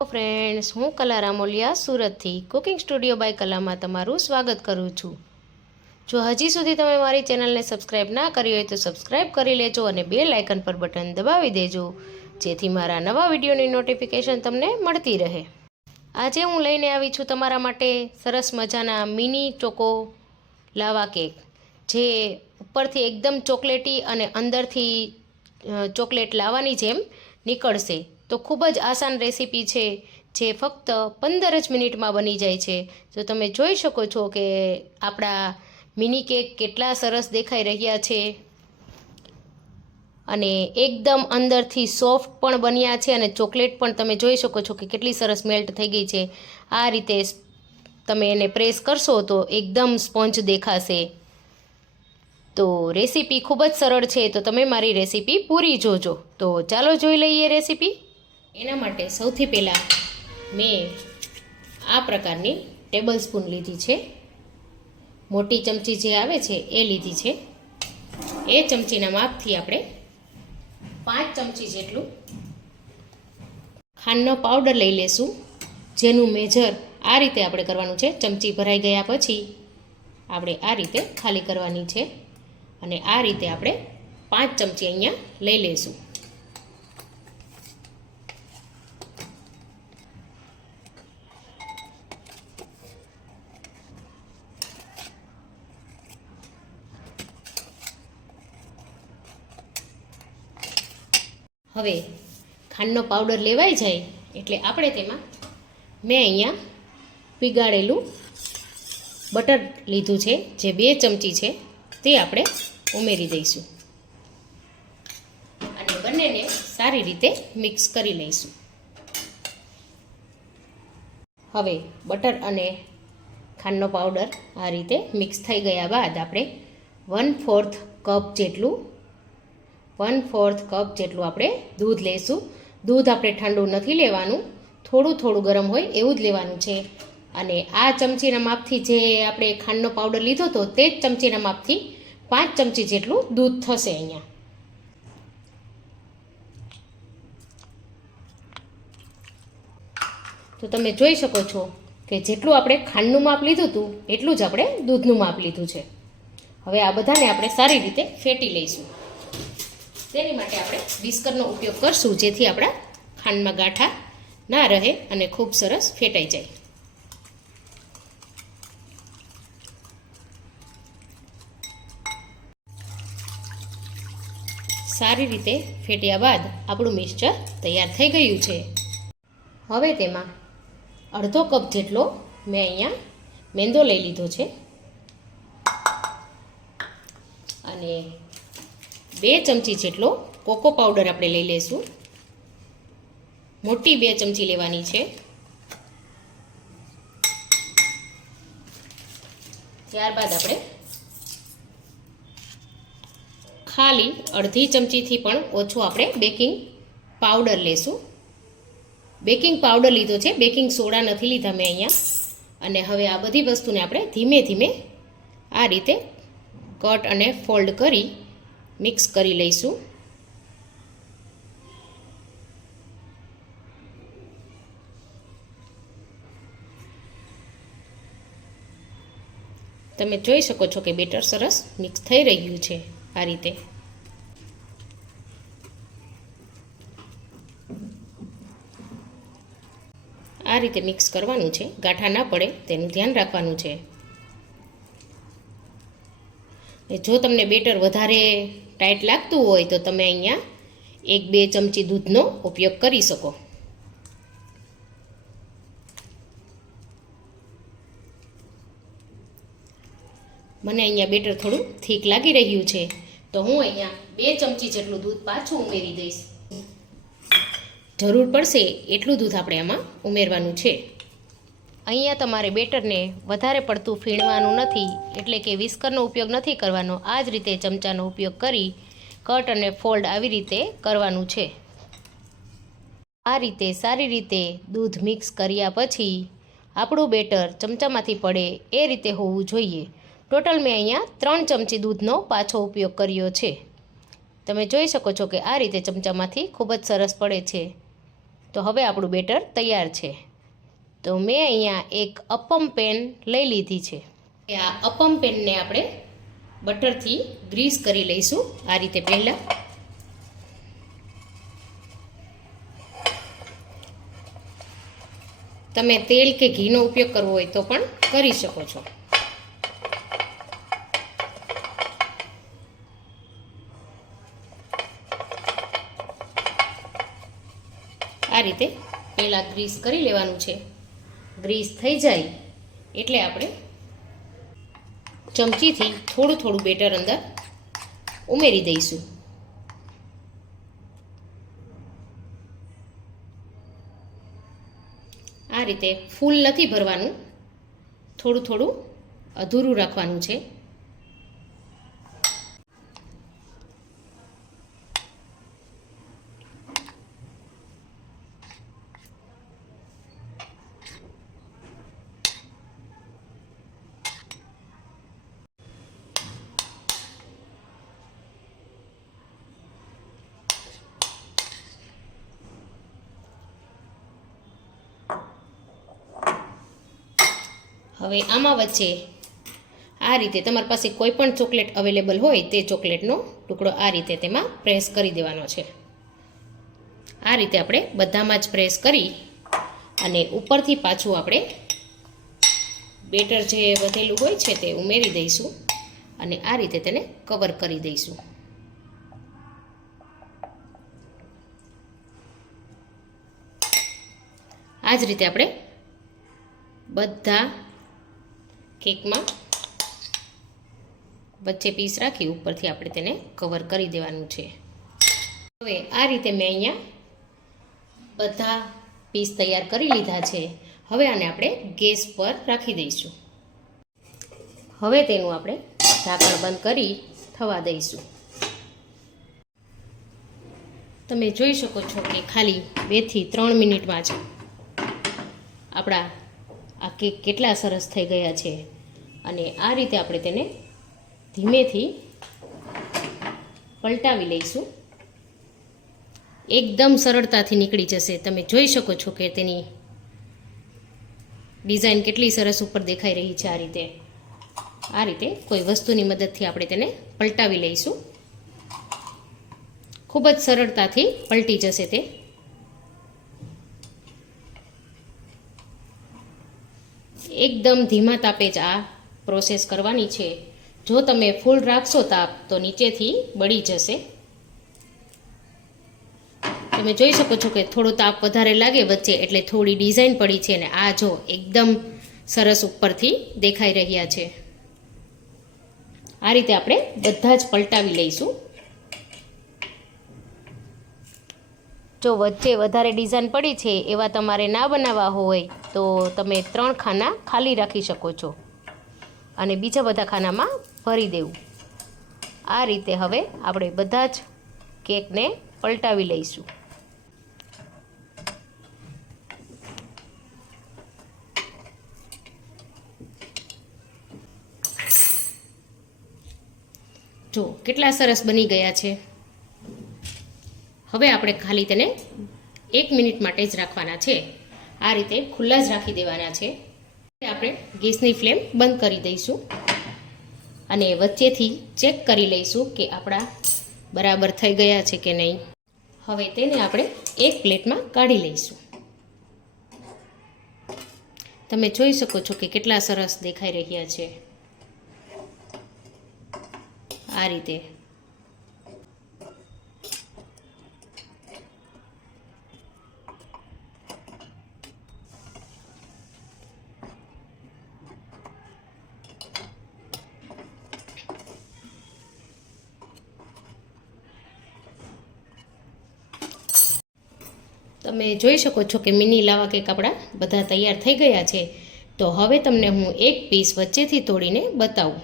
Friends, હું કલા રામોલિયા સુરતથી કુકિંગ સ્ટુડિયો બાય કલામાં તમારું સ્વાગત કરું છું। જો હજી સુધી તમે મારી ચેનલને સબસ્ક્રાઈબ ના કરી હોય તો સબસ્ક્રાઈબ કરી લેજો અને બેલ આઇકન પર બટન દબાવી દેજો, જેથી મારા નવા વિડીયોની નોટિફિકેશન તમને મળતી રહે। આજે હું લઈને આવી છું તમારા માટે સરસ મજાના મિની ચોકો લાવા કેક, જે ઉપરથી એકદમ ચોકલેટી અને અંદરથી ચોકલેટ લાવાની જેમ નીકળશે। તો ખૂબ જ આસાન રેસીપી છે, જે ફક્ત 15 જ મિનિટમાં બની જાય છે। તો તમે જોઈ શકો છો કે આપણા મિની કેક કેટલા સરસ દેખાઈ રહ્યા છે અને એકદમ અંદરથી સોફ્ટ પણ બન્યા છે અને ચોકલેટ પણ તમે જોઈ શકો છો કે કેટલી સરસ મેલ્ટ થઈ ગઈ છે। આ રીતે તમે એને પ્રેસ કરશો તો એકદમ સ્પોન્જ દેખાશે। તો રેસીપી ખૂબ જ સરળ છે, તો તમે મારી રેસીપી પૂરી જોજો। તો ચાલો જોઈ લઈએ રેસીપી। એના માટે સૌથી પહેલાં મેં આ પ્રકારની ટેબલ સ્પૂન લીધી છે, મોટી ચમચી જે આવે છે એ લીધી છે। એ ચમચીના માપથી આપણે 5 ચમચી જેટલું ખાંડનો પાવડર લઈ લેશું, જેનું મેજર આ રીતે આપણે કરવાનું છે। ચમચી ભરાઈ ગયા પછી આપણે આ રીતે ખાલી કરવાની છે અને આ રીતે આપણે 5 ચમચી અહીંયા લઈ લઈશું। હવે ખાંડનો પાવડર લેવાઈ જાય એટલે આપણે તેમાં મેં અહીંયા પીગાળેલું બટર લીધું છે, જે 2 ચમચી છે, તે આપણે ઉમેરી દઈશું અને બંનેને સારી રીતે મિક્સ કરી લઈશું। હવે બટર અને ખાંડનો પાવડર આ રીતે મિક્સ થઈ ગયા બાદ આપણે 1/4 કપ જેટલું આપણે દૂધ લઈશું। દૂધ આપણે ઠંડુ નથી લેવાનું, થોડું થોડું ગરમ હોય એવું જ લેવાનું છે અને આ ચમચીના માપથી જે આપણે ખાંડનો પાવડર લીધો હતો તે જ ચમચીના માપથી 5 ચમચી જેટલું દૂધ થશે અહીંયા। તો તમે જોઈ શકો છો કે જેટલું આપણે ખાંડનું માપ લીધું હતું એટલું જ આપણે દૂધનું માપ લીધું છે। હવે આ બધાને આપણે સારી રીતે ફેટી લઈશું। તેની માટે આપણે વિસ્કરનો ઉપયોગ કરશું, જેથી આપણા ખાંડમાં ગાંઠા ના રહે અને ખૂબ સરસ ફેટાઈ જાય। સારી રીતે ફેટ્યા બાદ આપણું મિક્સચર તૈયાર થઈ ગયું છે। હવે તેમાં અડધો કપ જેટલો મેં અહીંયા મેંદો લઈ લીધો છે અને 2 ચમચી જેટલો કોકો પાવડર આપણે લઈ લઈશું। મોટી 2 ચમચી લેવાની છે। ત્યારબાદ આપણે ખાલી અડધી ચમચીથી પણ ઓછું આપણે બેકિંગ પાવડર લેશું। બેકિંગ પાવડર લીધો છે, બેકિંગ સોડા નથી લીધા મેં અહીંયા। અને હવે આ બધી વસ્તુને આપણે ધીમે ધીમે આ રીતે કટ અને ફોલ્ડ કરી મિક્સ કરી લઈશું। તમે જોઈ શકો છો કે બેટર સરસ મિક્સ થઈ રહ્યું છે। આ રીતે મિક્સ કરવાનું છે, ગાંઠા ના પડે તેનું ધ્યાન રાખવાનું છે। જો તમને બેટર વધારે ટાઈટ લાગતું હોય તો તમે અહીંયા 1-2 ચમચી દૂધનો ઉપયોગ કરી શકો। મને અહીંયા બેટર થોડું થીક લાગી રહ્યું છે, તો હું અહીંયા 2 ચમચી જેટલું દૂધ પાછું ઉમેરી દઈશ। જરૂર પડશે એટલું દૂધ આપણે આમાં ઉમેરવાનું છે। અહીંયા તમારે બેટરને વધારે પડતું ફીણવાનું નથી, એટલે કે વિસ્કરનો ઉપયોગ નથી કરવાનો। આ જ રીતે ચમચાનો ઉપયોગ કરી કટ અને ફોલ્ડ આવી રીતે કરવાનું છે। આ રીતે સારી રીતે દૂધ મિક્સ કર્યા પછી આપણું બેટર ચમચામાંથી પડે એ રીતે હોવું જોઈએ। ટોટલ મેં અહીંયા 3 ચમચી દૂધનો પાછો ઉપયોગ કર્યો છે। તમે જોઈ શકો છો કે આ રીતે ચમચામાંથી ખૂબ જ સરસ પડે છે। તો હવે આપણું બેટર તૈયાર છે. તો મેં અહીંયા એક અપમ પેન લઈ લીધી છે. આ અપમ પેનને આપણે બટરથી ગ્રીસ કરી લઈશું આ રીતે પહેલાં. તમે તેલ કે ઘીનો ઉપયોગ કરવો હોય તો પણ કરી શકો છો. આ રીતે પહેલાં ગ્રીસ કરી લેવાનું છે. ગ્રીસ થઈ જાય એટલે આપણે ચમચીથી થોડું થોડું બેટર અંદર ઉમેરી દઈશું. આ રીતે ફૂલ નથી ભરવાનું, થોડું થોડું અધૂરું રાખવાનું છે. હવે આમાં વચ્ચે આ રીતે તમારી પાસે કોઈ પણ ચોકલેટ અવેલેબલ હોય તે ચોકલેટનો ટુકડો આ રીતે તેમાં પ્રેસ કરી દેવાનો છે. આ રીતે આપણે બધામાં જ પ્રેસ કરી અને ઉપરથી પાછું આપણે બેટર જે વધેલું હોય છે તે ઉમેરી દઈશું અને આ રીતે તેને કવર કરી દઈશું. આ જ રીતે આપણે બધા કેકમાં વચ્ચે પીસ રાખી ઉપરથી આપણે તેને કવર કરી દેવાનું છે. હવે આ રીતે મેં અહીંયા બધા પીસ તૈયાર કરી લીધા છે. હવે આને આપણે ગેસ પર રાખી દઈશું. હવે તેનું આપણે ઢાંકણ બંધ કરી થવા દઈશું. તમે જોઈ શકો છો કે ખાલી 2 થી 3 મિનિટમાં જ આપણા આ કેક કેટલા સરસ થઈ ગયા છે. અને આ રીતે આપણે તેને ધીમેથી પલટાવી લઈશું. એકદમ સરળતાથી નીકળી જશે. તમે જોઈ શકો છો કે તેની ડિઝાઇન કેટલી સરસ ઉપર દેખાઈ રહી છે. આ રીતે કોઈ વસ્તુની મદદથી આપણે તેને પલટાવી લઈશું. ખૂબ જ સરળતાથી પલટી જશે તે. એકદમ ધીમા તાપે જ આ પ્રોસેસ કરવાની છે. જો તમે ફૂલ રાખશો તાપ તો નીચેથી બળી જશે. તમે જોઈ શકો છો કે થોડો તાપ વધારે લાગે વચ્ચે એટલે થોડી ડિઝાઇન પડી છે અને આ જો એકદમ સરસ ઉપરથી દેખાઈ રહ્યા છે. આ રીતે આપણે બધા જ પલટાવી લઈશું. જો વચ્ચે વધારે ડિઝાઇન પડી છે એવા તમારે ના બનાવવા હોય તો તમે 3 ખાના ખાલી રાખી શકો છો અને બીજા બધા ખાનામાં ભરી દેવું. આ રીતે હવે આપણે બધા જ કેકને પલટાવી લઈશું. જો કેટલા સરસ બની ગયા છે. હવે આપણે ખાલી તેને 1 મિનિટ માટે જ રાખવાના છે. આ રીતે ખુલ્લા જ રાખી દેવાના છે. આપણે ગેસની ફ્લેમ બંધ કરી દઈશું અને વચ્ચેથી ચેક કરી લઈશું કે આપણા બરાબર થઈ ગયા છે કે નહીં. હવે તેને આપણે એક પ્લેટમાં કાઢી લઈશું. તમે જોઈ શકો છો કે કેટલા સરસ દેખાઈ રહ્યા છે. આ રીતે તમે જોઈ શકો છો કે મિની લાવા કેક આપણા બધા તૈયાર થઈ ગયા છે. તો હવે તમને હું એક પીસ વચ્ચેથી તોડીને બતાવું.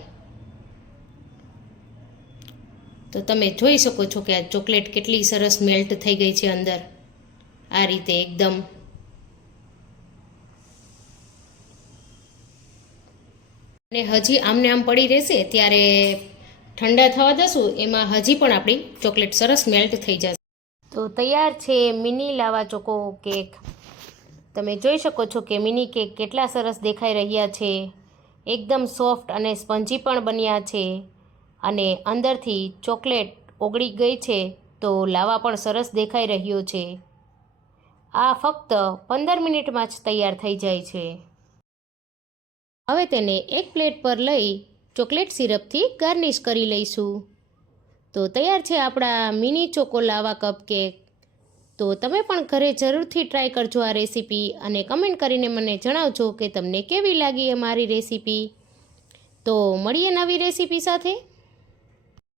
તો તમે જોઈ શકો છો કે આ ચોકલેટ કેટલી સરસ મેલ્ટ થઈ ગઈ છે અંદર. આ રીતે એકદમ અને હજી આમને આમ પડી રહેશે ત્યારે ઠંડા થવા દઈશું એમાં હજી પણ આપણી ચોકલેટ સરસ મેલ્ટ થઈ જશે. તો તૈયાર છે મિની લાવા ચોકો કેક. તમે જોઈ શકો છો કે મિની કેક કેટલા સરસ દેખાઈ રહ્યા છે. એકદમ સોફ્ટ અને સ્પંજી પણ બન્યા છે અને અંદરથી ચોકલેટ ઓગળી ગઈ છે તો લાવા પણ સરસ દેખાઈ રહ્યો છે. આ ફક્ત 15 મિનિટમાં જ તૈયાર થઈ જાય છે. હવે તેને એક પ્લેટ પર લઈ ચોકલેટ સિરપથી ગાર્નિશ કરી લઈશું. તો તૈયાર છે આપણા મિની ચોકો લાવા કપ કેક. તો તમે પણ ઘરે જરૂરથી ટ્રાય કરજો આ રેસીપી અને કમેન્ટ કરીને મને જણાવજો કે તમને કેવી લાગી એ મારી રેસીપી. તો મળીએ નવી રેસીપી સાથે.